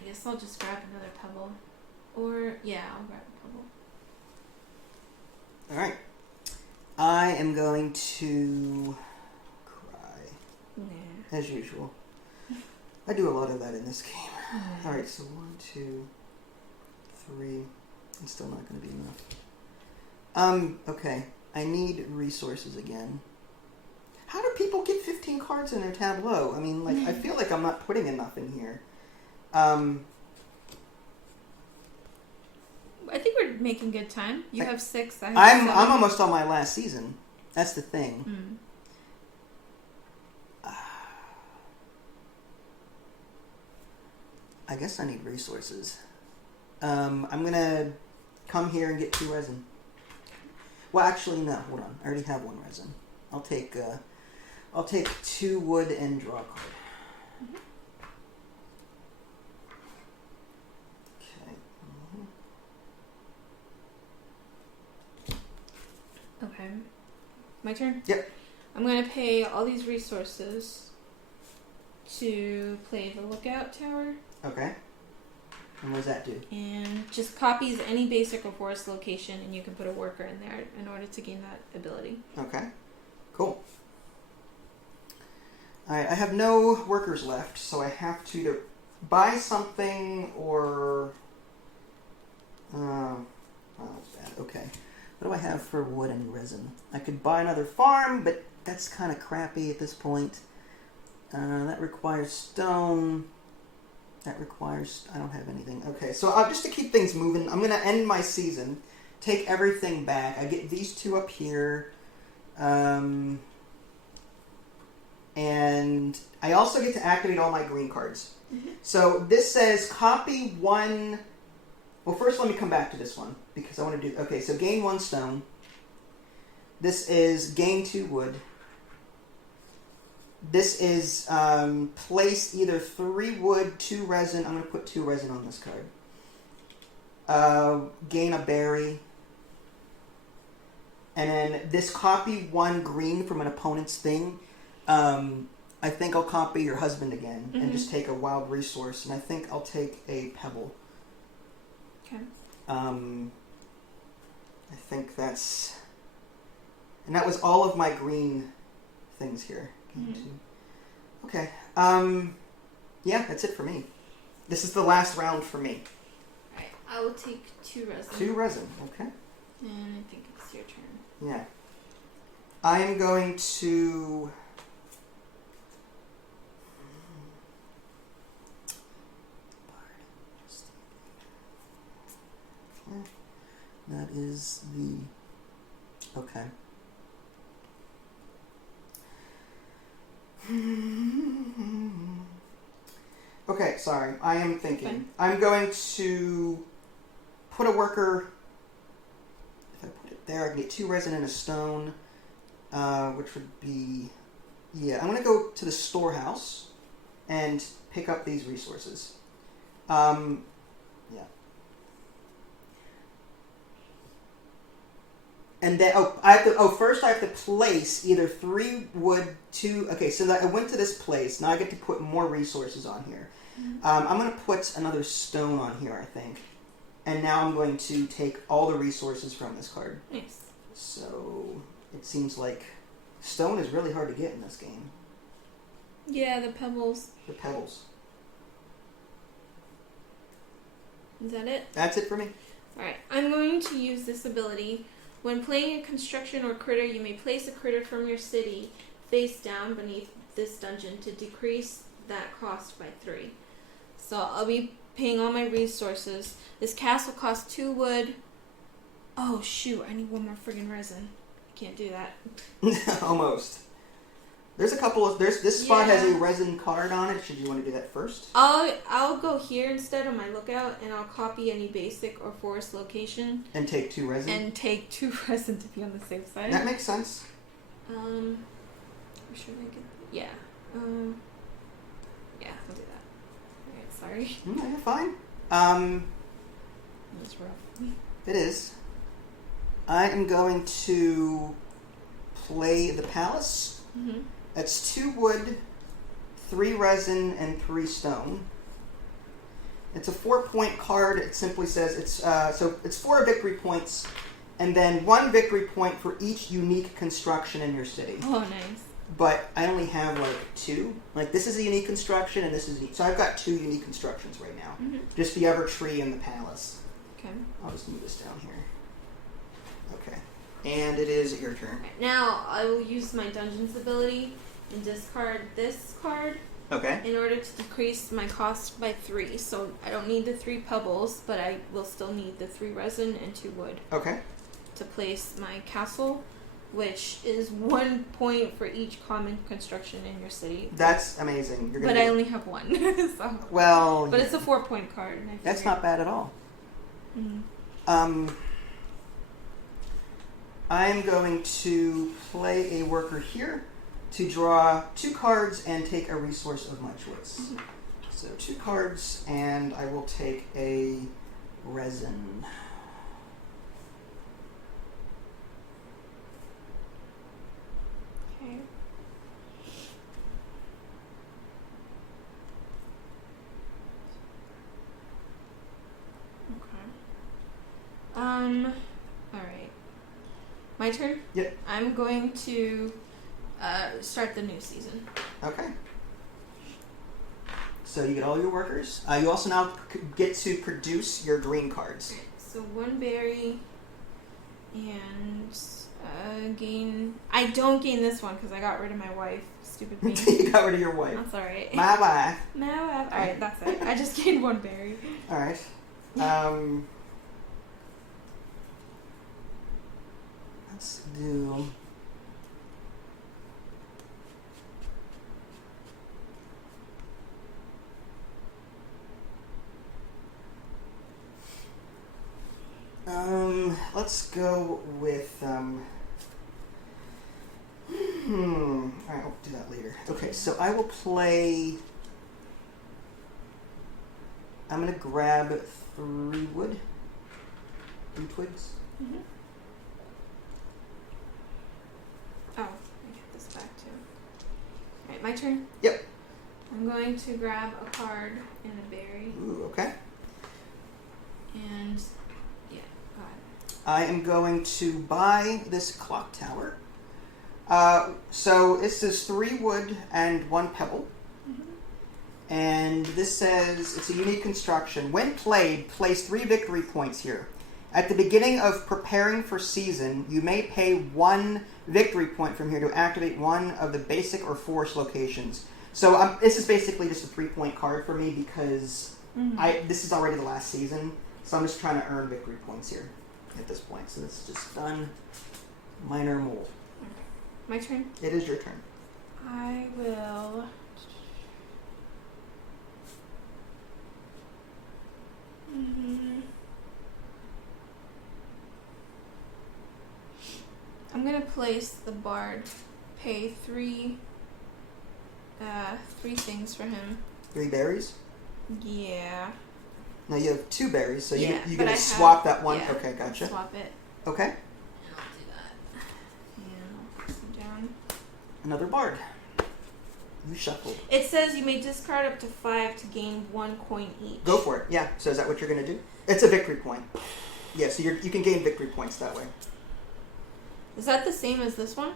I guess I'll just grab another pebble. Or, I'll grab a pebble. Alright. I am going to... Nah. As usual. I do a lot of that in this game. Alright, so 1, 2, 3. It's still not going to be enough. Okay. I need resources again. How do people get 15 cards in their tableau? I mean, I feel like I'm not putting enough in here. I think we're making good time. You have 6. I have 7. I'm almost on my last season. That's the thing. I guess I need resources. I'm gonna come here and get 2 resin. Well, actually, no. Hold on. I already have 1 resin. I'll take 2 wood and draw a card. Okay. Okay. My turn? Yep. I'm gonna pay all these resources to play the lookout tower. Okay. And what does that do? And just copies any basic or forest location, and you can put a worker in there in order to gain that ability. Okay. Cool. Alright, I have no workers left, so I have to either buy something or... oh, that's bad. Okay. What What do I have for wood and resin? I could buy another farm, but that's kind of crappy at this point. That requires stone. That requires... I don't have anything. Okay, so just to keep things moving, I'm going to end my season, take everything back. I get these two up here. And I also get to activate all my green cards. Mm-hmm. So this says copy one... Well, first let me come back to this one, because I want to do... Okay, so gain 1 stone. This is gain 2 wood. This is place either 3 wood, 2 resin. I'm going to put 2 resin on this card. Gain a berry. And then this copy 1 green from an opponent's thing. I think I'll copy your husband again and just take a wild resource. And I think I'll take a pebble. Okay. I think that's... And that was all of my green things here. Okay. Yeah, that's it for me. This is the last round for me. Alright, I will take 2 resin. 2 resin, okay. And I think it's your turn. Yeah. I am going to... That is the... Okay. Okay, sorry. I am thinking. Fine. I'm going to put a worker... If I put it there, I can get 2 resin and a stone, which would be... Yeah, I'm going to go to the storehouse and pick up these resources. Yeah. And then, first I have to place either 3 wood, 2... Okay, so that I went to this place. Now I get to put more resources on here. I'm going to put another stone on here, I think. And now I'm going to take all the resources from this card. Nice. So, it seems like stone is really hard to get in this game. Yeah, the pebbles. The pebbles. Is that it? That's it for me. Alright, I'm going to use this ability. When playing a construction or critter, you may place a critter from your city face down beneath this dungeon to decrease that cost by 3. So I'll be paying all my resources. This castle costs 2 wood. Oh shoot, I need 1 more friggin' resin. I can't do that. Almost. There's a couple of... This spot has a resin card on it. Should you want to do that first? I'll go here instead on my lookout, and I'll copy any basic or forest location. And take 2 resin? And take 2 resin to be on the safe side. That makes sense. Or should I get... Yeah. Yeah, I'll do that. Alright, sorry. No, you're fine. That's rough. It is. I am going to play the palace. Mm-hmm. That's 2 wood, 3 resin, and 3 stone. It's a 4-point card. It simply says it's 4 victory points, and then 1 victory point for each unique construction in your city. Oh, nice. But I only have 2. This is a unique construction, and this is so I've got 2 unique constructions right now. Mm-hmm. Just the Evertree and the palace. Okay. I'll just move this down here. Okay. And it is your turn. Right, now I will use my Dungeons ability and discard this card Okay. in order to decrease my cost by 3. So I don't need the 3 pebbles, but I will still need the 3 resin and 2 wood Okay. to place my castle, which is 1 point for each common construction in your city. That's amazing. You're gonna But I only have 1. So. Well, But yeah. it's a 4-point card. And I That's figured- not bad at all. Mm-hmm. I'm going to play a worker here to draw 2 cards and take a resource of my choice. Mm-hmm. So 2 cards, and I will take a resin. Okay. Alright. My turn? Yep. I'm going to start the new season. Okay. So you get all your workers. You also now get to produce your green cards. So 1 berry and gain. I don't gain this one because I got rid of my wife. Stupid me. You got rid of your wife. That's alright. My wife. Alright, that's it. I just gained 1 berry. Alright. Let's do... let's go with, Alright, I'll do that later. Okay, so I will play... I'm gonna grab 3 wood. 3 twigs. Mm-hmm. Oh, I get this back too. Alright, my turn? Yep. I'm going to grab a card and a berry. Ooh, okay. And, yeah, go ahead. I am going to buy this clock tower. So this is 3 wood and 1 pebble. Mm-hmm. And this says, it's a unique construction. When played, place 3 victory points here. At the beginning of preparing for season, you may pay 1 victory point from here to activate one of the basic or force locations. So this is basically just a 3-point card for me because this is already the last season. So I'm just trying to earn victory points here at this point. So this is just done. Minor mole. My turn? It is your turn. I will... I'm gonna place the bard, pay 3 things for him. 3 berries? Yeah. Now you have 2 berries, so you're but going I to swap that one? Yeah, Okay, gotcha. Swap it. Okay. And I'll do that. And I'll put some down. Another bard. You shuffled. It says you may discard up to 5 to gain 1 coin each. Go for it. Yeah. So is that what you're going to do? It's a victory point. Yeah, so you can gain victory points that way. Is that the same as this one?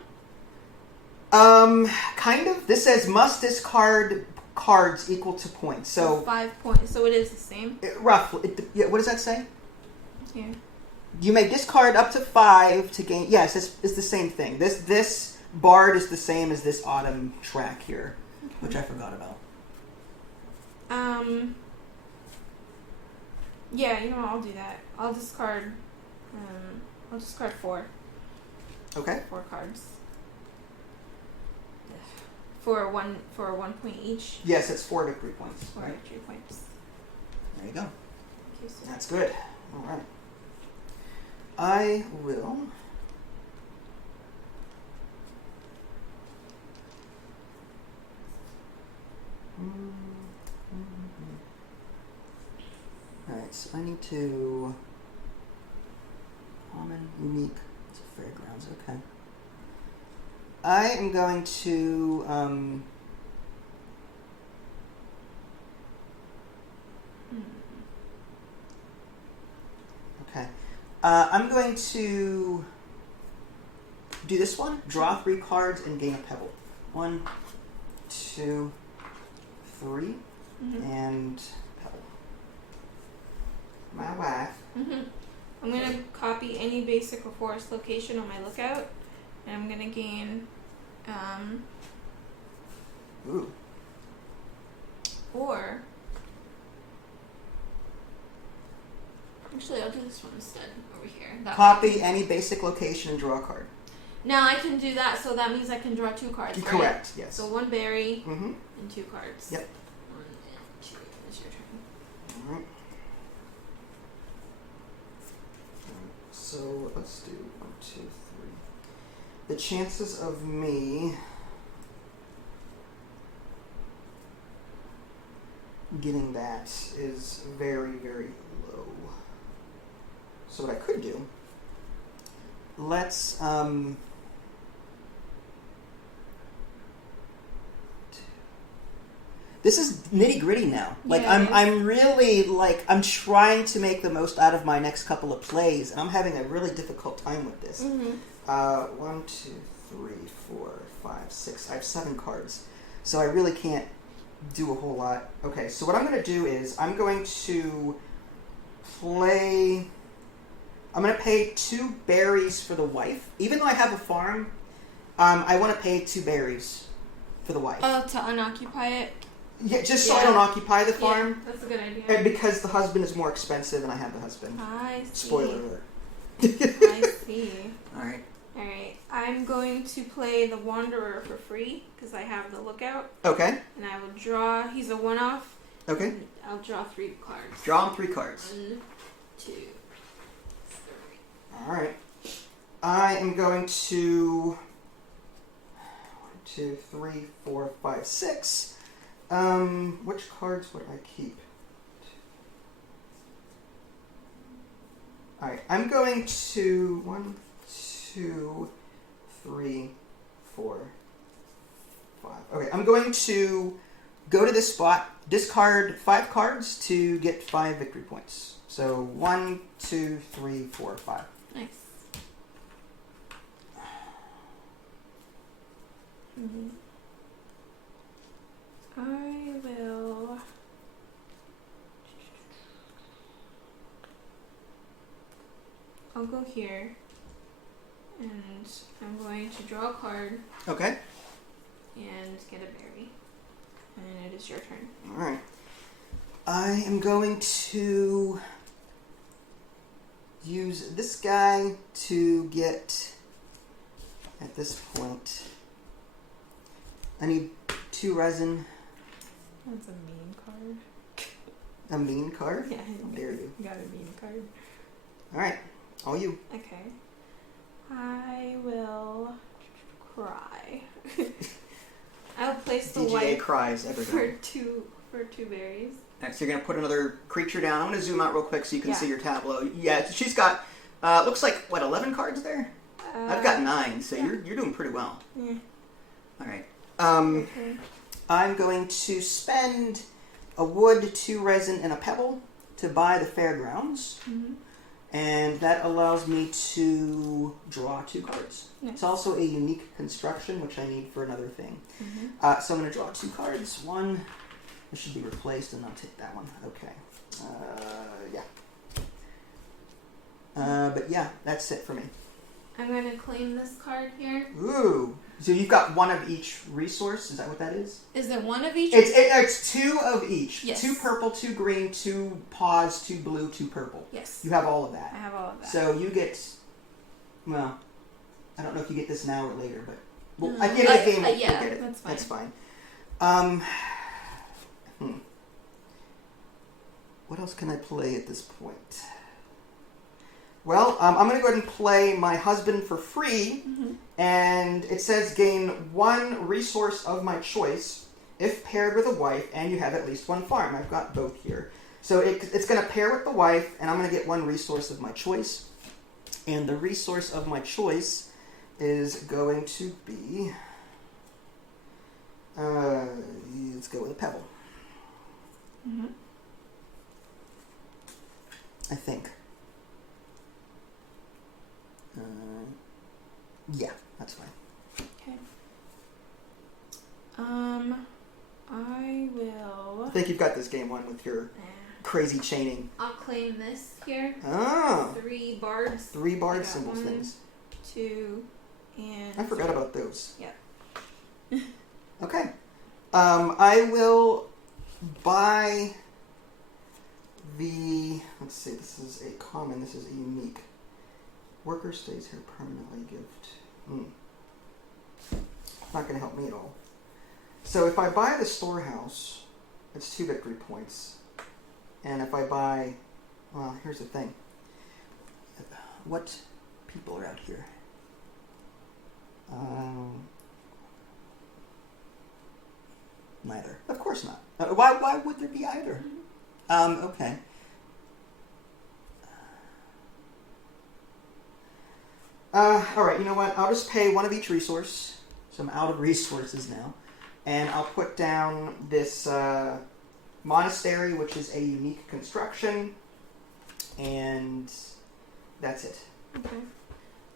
Kind of. This says must discard cards equal to points. So 5 points. So it is the same? Roughly. Yeah, what does that say? Here. You may discard up to 5 to gain... Yes, it's the same thing. This bard is the same as this autumn track here, which I forgot about. Yeah, you know what, I'll do that. I'll discard 4. Okay. 4 cards. For one point each. Yes, it's 4 victory points. 4 right? victory points. There you go. Okay, so That's good. All right. I will... Alright, so I need to... Common, unique. It's a fairgrounds, okay. I am going to... Okay. I'm going to do this one. Draw 3 cards and gain a pebble. 1, 2, 3, and pebble. My wife. I'm going to copy any basic or forest location on my lookout, and I'm going to gain... Ooh. Or... Actually, I'll do this one instead, over here. That Copy any basic location and draw a card. Now I can do that, so that means I can draw 2 cards, right? Correct, yes. So 1 berry Mm-hmm. and 2 cards. Yep. 1 and 2. It's your turn. All right. So let's do 1, 2, 3. The chances of me getting that is very, very low. So what I could do, let's this is nitty gritty now. Like Yeah, I'm really like I'm trying to make the most out of my next couple of plays, and I'm having a really difficult time with this. 1, 2, 3, 4, 5, 6. I have 7 cards, so I really can't do a whole lot. Okay, so what I'm going to do is I'm going to play I'm going to pay 2 berries for the wife. Even though I have a farm, I want to pay 2 berries for the wife. Oh, to unoccupy it? Yeah, just so I don't occupy the farm. Yeah, that's a good idea. And because the husband is more expensive and I have the husband. I see. Spoiler alert. I see. Alright. Alright, I'm going to play the Wanderer for free because I have the Lookout. Okay. And I will draw, he's a one-off. Okay. I'll draw 3 cards. Draw him 3 cards. 1, 2, 3. Alright. I am going to 1, 2, 3, 4, 5, 6. Which cards would I keep? Alright, I'm going to 1, 2, 3, 4, 5. Okay, I'm going to go to this spot, discard 5 cards to get 5 victory points. So 1, 2, 3, 4, 5. Nice. Mm-hmm. I will. I'll go here, and I'm going to draw a card. Okay. And get a berry. And it is your turn. Alright. I am going to use this guy to get, at this point, I need 2 resin. That's a mean card. A mean card? Yeah. How dare you. You got a mean card. Alright, all you. Okay. I will cry. I'll place the DGA white cries for Everdell. two berries. Alright, so you're going to put another creature down. I'm going to zoom out real quick so you can Yeah. see your tableau. Yeah, she's got, looks like, 11 cards there? I've got 9, so yeah. you're doing pretty well. Yeah. Alright. Okay. I'm going to spend a wood, 2 resin, and a pebble to buy the fairgrounds. Mm-hmm. And that allows me to draw 2 cards. Nice. It's also a unique construction, which I need for another thing. Mm-hmm. So I'm going to draw 2 cards. One, this should be replaced, and I'll take that one. Okay. Yeah. But yeah, that's it for me. I'm going to claim this card here. Ooh. So you've got 1 of each resource? Is that what that is? Is it 1 of each? It's 2 of each. Yes. 2 purple, 2 green, 2 paws, 2 blue, 2 purple. Yes. You have all of that. I have all of that. So you get, well, I don't know if you get this now or later, but well, at the end of the game, yeah, you'll get it. that's fine. What else can I play at this point? Well, I'm going to go ahead and play my husband for free, and it says gain 1 resource of my choice if paired with a wife, and you have at least 1 farm. I've got both here. So it's going to pair with the wife, and I'm going to get 1 resource of my choice. And the resource of my choice is going to be, let's go with a pebble. Mm-hmm. I think. Yeah, that's fine. Okay. I will. I think you've got this game won with your crazy chaining. I'll claim this here. Oh. 3 bards. 3 I bard got symbols 1, things. 2, and. I forgot about those. Yeah. Okay. I will buy the. Let's see. This is a common. This is a unique. Worker stays here permanently. Gift. Not going to help me at all. So if I buy the storehouse, it's 2 victory points. And if I buy, well, here's the thing. What people are out here? Neither. Of course not. Why would there be either? Okay. Alright, you know what? I'll just pay 1 of each resource. So I'm out of resources now. And I'll put down this monastery, which is a unique construction. And that's it. Okay.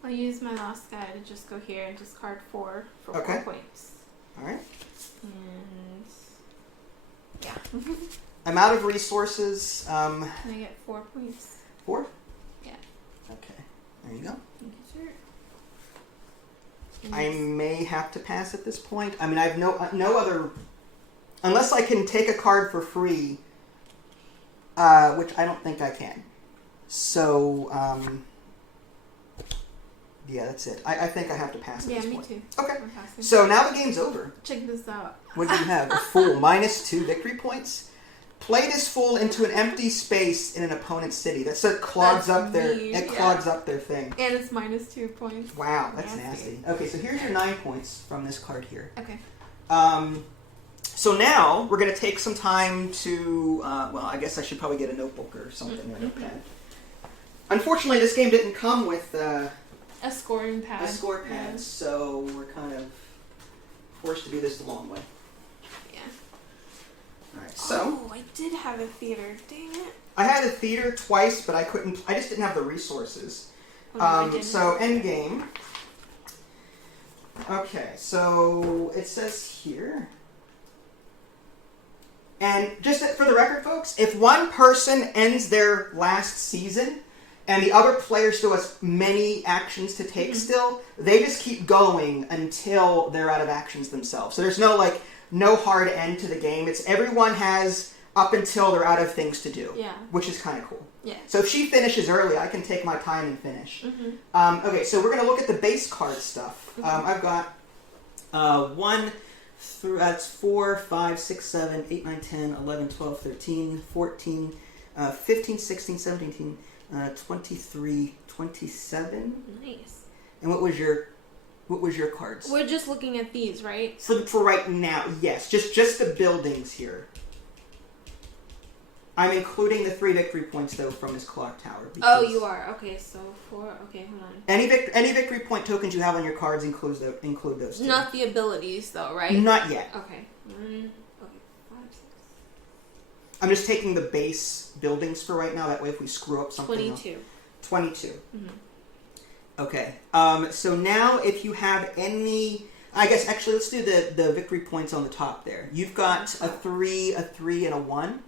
I'll use my last guy to just go here and discard 4 for Okay. 4 points. Alright. And. Yeah. I'm out of resources. Can I get 4 points? 4? Yeah. Okay. There you go. Thank you, sir. I may have to pass at this point. I mean, I have no other... Unless I can take a card for free, which I don't think I can. So, yeah, that's it. I think I have to pass at this point. Yeah, me too. Okay. So now the game's over. Check this out. What do you have? A fool. -2 victory points. Play this fool into an empty space in an opponent's city. That clogs up their thing. And it's -2 points. Wow, that's nasty. Okay, so here's your 9 points from this card here. Okay. So now we're going to take some time to, well, I guess I should probably get a notebook or something or a notepad. Unfortunately, this game didn't come with a scoring pad. Yeah. So we're kind of forced to do this the long way. Yeah. All right. So. Oh, I did have a theater. Dang it. I had a theater twice, but I couldn't. I just didn't have the resources. Oh, no, so end game. Okay. So it says here. And just for the record, folks, if one person ends their last season and the other player still has many actions to take still, they just keep going until they're out of actions themselves. So there's no hard end to the game. It's everyone has up until they're out of things to do, which is kind of cool. Yeah. So if she finishes early, I can take my time and finish. Okay, so we're going to look at the base card stuff. I've got 4, 5, 6, 7, 8, 9, 10, 11, 12, 13, 14, 15, 16, 17, 23, 27. Nice. And what was your cards? We're just looking at these, right? For right now, yes. Just the buildings here. I'm including the 3 victory points though from his clock tower. Oh, you are. Okay, so 4. Okay, hold on. Any victory point tokens you have on your cards include those two. Not the abilities though, right? Not yet. Okay. 5, 6. I'm just taking the base buildings for right now. That way, if we screw up something, 22. 22. Okay. So now, if you have any, I guess actually, let's do the victory points on the top there. You've got a 3, and a 1.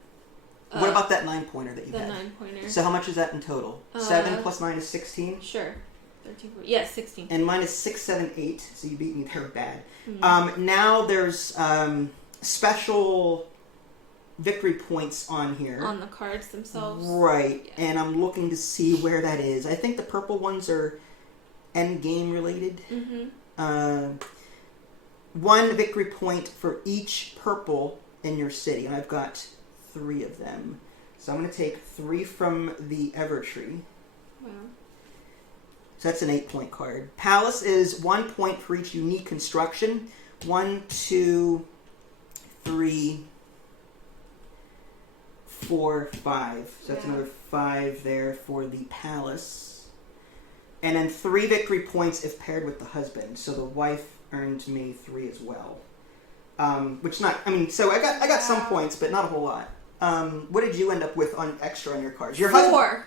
What about that 9-pointer that you had? The 9-pointer. So how much is that in total? 7 plus 9 is 16? Sure. 13, 14. Yeah, 16. And mine is 6, 7, 8, so you beat me there bad. Now there's special victory points on here. On the cards themselves? Right. Yeah. And I'm looking to see where that is. I think the purple ones are end game related. 1 victory point for each purple in your city. And I've got 3 of them. So I'm going to take 3 from the Evertree. Wow. So that's an 8-point card. Palace is 1 point for each unique construction. 1, 2, 3, 4, 5. So that's another 5 there for the palace. And then 3 victory points if paired with the husband. So the wife earned me 3 as well. Which not, I mean, so I got some points, but not a whole lot. What did you end up with on extra on your cards? Your 4.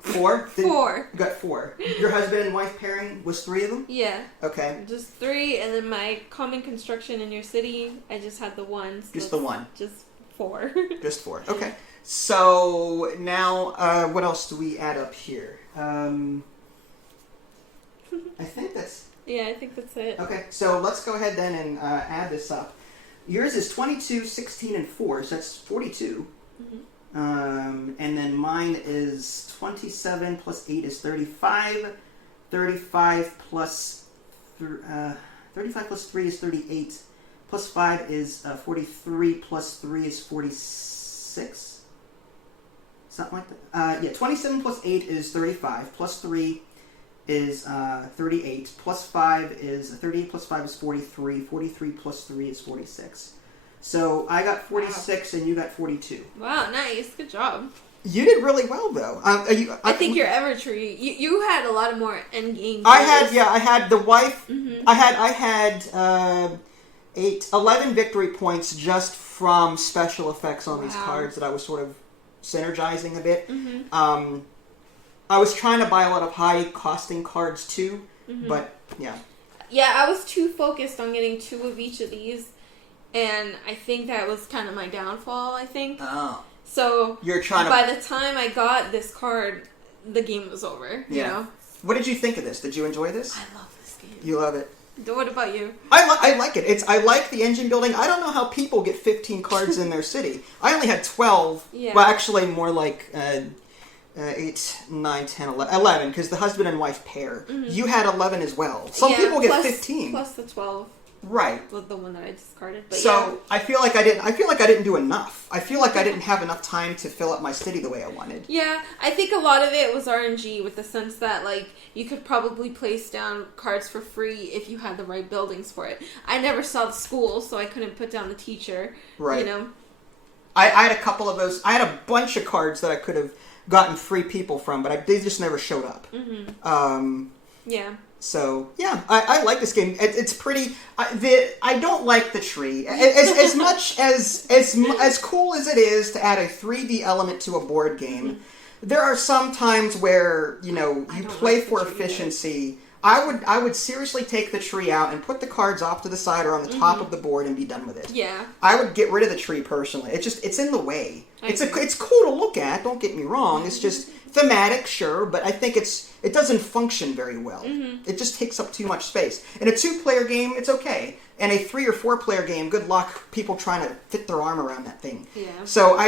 4? 4. You got 4. Your husband and wife pairing was 3 of them? Yeah. Okay. Just 3, and then my common construction in your city, I just had the 1. So just the 1. Just 4. Just 4. Okay. So now, what else do we add up here? I think that's... Yeah, I think that's it. Okay, so let's go ahead then and add this up. Yours is 22, 16, and 4, so that's 42. And then mine is 27 plus 8 is 35. 35 plus 3 is 38. Plus 5 is 43. Plus 3 is 46. Something like that. Yeah, 27 plus 8 is 35. Plus 3 is 38. Plus 5 is 38. Plus 5 is 43. 43 plus 3 is 46. So I got 46 and you got 42. Wow, nice. Good job. You did really well, though. I think your Evertree. You had a lot of more end game. I had the wife. I had 11 victory points just from special effects on these cards that I was sort of synergizing a bit. I was trying to buy a lot of high costing cards too, but yeah. Yeah, I was too focused on getting 2 of each of these, and I think that was kind of my downfall. I think. Oh. So you're trying to. By the time I got this card, the game was over. You know. What did you think of this? Did you enjoy this? I love this game. You love it. What about you? I like it. I like the engine building. I don't know how people get 15 cards in their city. I only had 12. Yeah. Well, actually, more like 8, 9, 10, 11, because the husband and wife pair. Mm-hmm. You had 11 as well. Some people get 15. Plus the 12. Right. Was the one that I discarded. But so yeah. I feel like I didn't do enough. I feel like I didn't have enough time to fill up my city the way I wanted. Yeah, I think a lot of it was RNG, with the sense that like you could probably place down cards for free if you had the right buildings for it. I never saw the school, so I couldn't put down the teacher. Right. You know. I had a couple of those. I had a bunch of cards that I could have gotten free people from, but they just never showed up. Mm-hmm. Yeah. So yeah, I like this game. It's pretty. I don't like the tree as much as cool as it is to add a 3D element to a board game. Mm-hmm. There are some times where you play for efficiency. I would seriously take the tree out and put the cards off to the side or on the top of the board and be done with it. Yeah. I would get rid of the tree personally. It's in the way. It's cool to look at. Don't get me wrong. It's just thematic, sure, but I think it doesn't function very well. Mm-hmm. It just takes up too much space. In a 2-player game, it's okay. In a 3 or 4-player game, good luck people trying to fit their arm around that thing. Yeah. So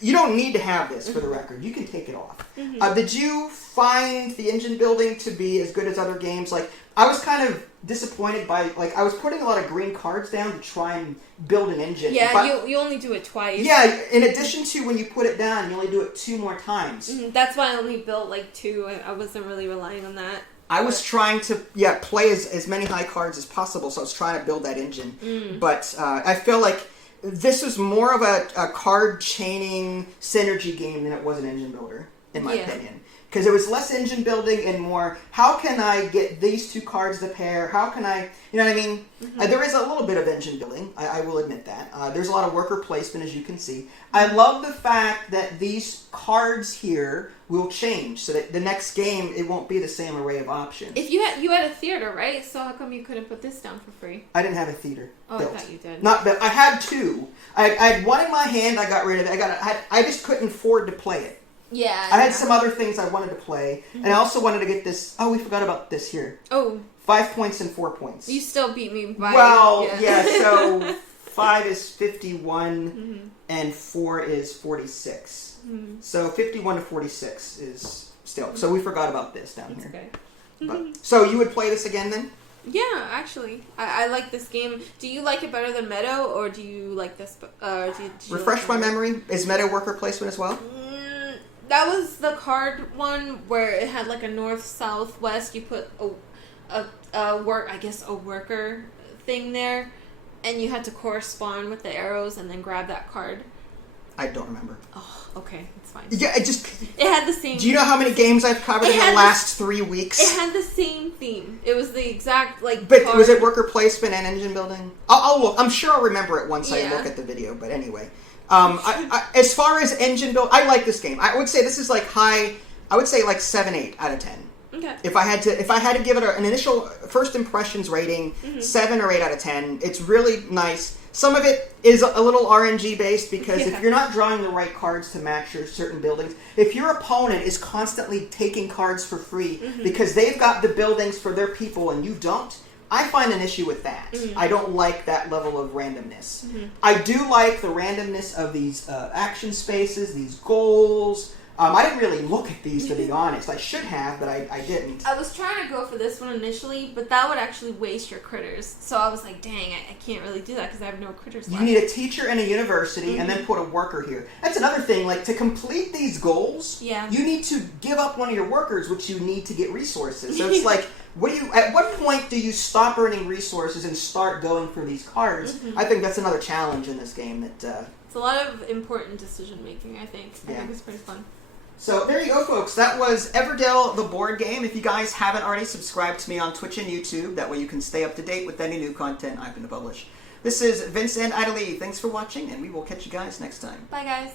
you don't need to have this for the record. You can take it off. Mm-hmm. Did you find the engine building to be as good as other games? Like, I was kind of disappointed by, like, I was putting a lot of green cards down to try and build an engine. Yeah, but, you only do it twice. Yeah, in addition to when you put it down, you only do it 2 more times. Mm-hmm. That's why I only built, like, 2. I wasn't really relying on that. I was trying to, play as many high cards as possible, so I was trying to build that engine. Mm. But I feel like this was more of a card chaining synergy game than it was an engine builder, in my opinion. Because it was less engine building and more, how can I get these 2 cards to pair? How can I, you know what I mean? Mm-hmm. There is a little bit of engine building, I will admit that. There's a lot of worker placement, as you can see. I love the fact that these cards here will change, so that the next game, it won't be the same array of options. If you had a theater, right? So how come you couldn't put this down for free? I didn't have a theater built. I thought you did. Not built. I had 2. I had one in my hand, I got rid of it. I just couldn't afford to play it. Yeah. I had some other things I wanted to play, and I also wanted to get this. Oh, we forgot about this here. Oh. 5 points and 4 points. You still beat me by... Well, so 5 is 51, and 4 is 46. Mm-hmm. So 51 to 46 is still... So we forgot about this down here. Okay. But, so you would play this again then? Yeah, actually. I like this game. Do you like it better than Meadow, or do you like this... Refresh my memory. Is Meadow worker placement as well? That was the card one where it had like a north, south, west. You put a worker thing there, and you had to correspond with the arrows and then grab that card. I don't remember. Oh, okay, it's fine. Yeah, it had the same... Do you know how many games I've covered in the last 3 weeks? It had the same theme. It was the exact, like, But card. Was it worker placement and engine building? I'll look. I'm sure I'll remember it once I look at the video, but anyway. As far as engine build, I like this game. I would say this is like high. I would say like 7, 8 out of 10. Okay. If I had to give it an initial first impressions rating, 7 or 8 out of 10. It's really nice. Some of it is a little RNG based because if you're not drawing the right cards to match your certain buildings, if your opponent is constantly taking cards for free because they've got the buildings for their people and you don't, I find an issue with that. I don't like that level of randomness. I do like the randomness of these action spaces, these goals. I didn't really look at these, to be honest. I should have, but I didn't. I was trying to go for this one initially, but that would actually waste your critters. So I was like, dang, I can't really do that because I have no critters left. You need a teacher and a university, and then put a worker here. That's another thing. Like, to complete these goals, you need to give up one of your workers, which you need to get resources. So it's like... At what point do you stop earning resources and start going for these cards? I think that's another challenge in this game. It's a lot of important decision making, I think. I think it's pretty fun. So there you go, folks. That was Everdell, the board game. If you guys haven't already subscribed to me on Twitch and YouTube, that way you can stay up to date with any new content I'm going to publish. This is Vince and Ida Lee. Thanks for watching, and we will catch you guys next time. Bye, guys.